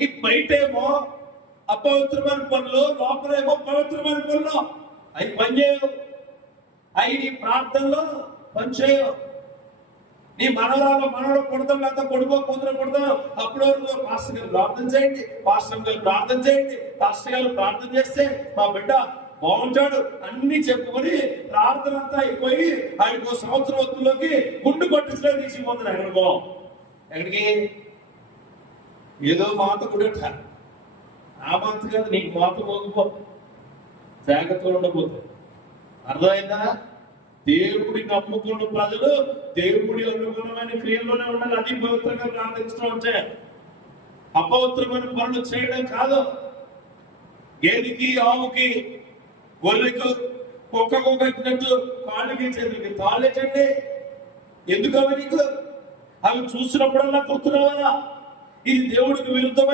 ఈ బయటేమో అపవిత్రమైన పనులు, లోపలేమో పవిత్రమైన పనులు. అవి పనిచేయవు. అవి నీ ప్రార్థనలో పనిచేయవు. నీ మనవడు కొడతాం, లేకపోతే కొడుకో కూతురు కొడతాం. అప్పుడు పాస్టర్ గారు ప్రార్థన చేయండి, పాస్టర్ గారు ప్రార్థన చేయండి, పాస్టర్ గారు ప్రార్థన చేస్తే మా బిడ్డ బాగుంటాడు అన్ని చెప్పుకొని ప్రార్థన అంతా అయిపోయి ఆయనకు సంవత్సరం వత్తులోకి గుండు కొట్టించలే తీసుకుపోతాడు. ఎక్కడికి ఏదో మాత కూడా ఆ మాత కాదు, నీకు మాత మోగిపో, జాగ్రత్తగా ఉండబోతుంది. అర్థమైందా? దేవుడికి నమ్ముకున్న ప్రజలు దేవుడి అనుగుణమైన క్రియల్లోనే ఉండాలి. అది పవిత్రంగా ప్రార్థించడం అంటే అపవిత్రమైన పనులు చేయడం కాదు. గేదికి, ఆవుకి, గొర్రెకు, కుక్కకు కట్టినట్టు కాళ్ళకి చేతులకి తాళెట్టండి. ఎందుకు అవి నీకు? అవి చూసినప్పుడల్లా గుర్తున్నావా ఇది దేవుడికి విరుద్ధమైన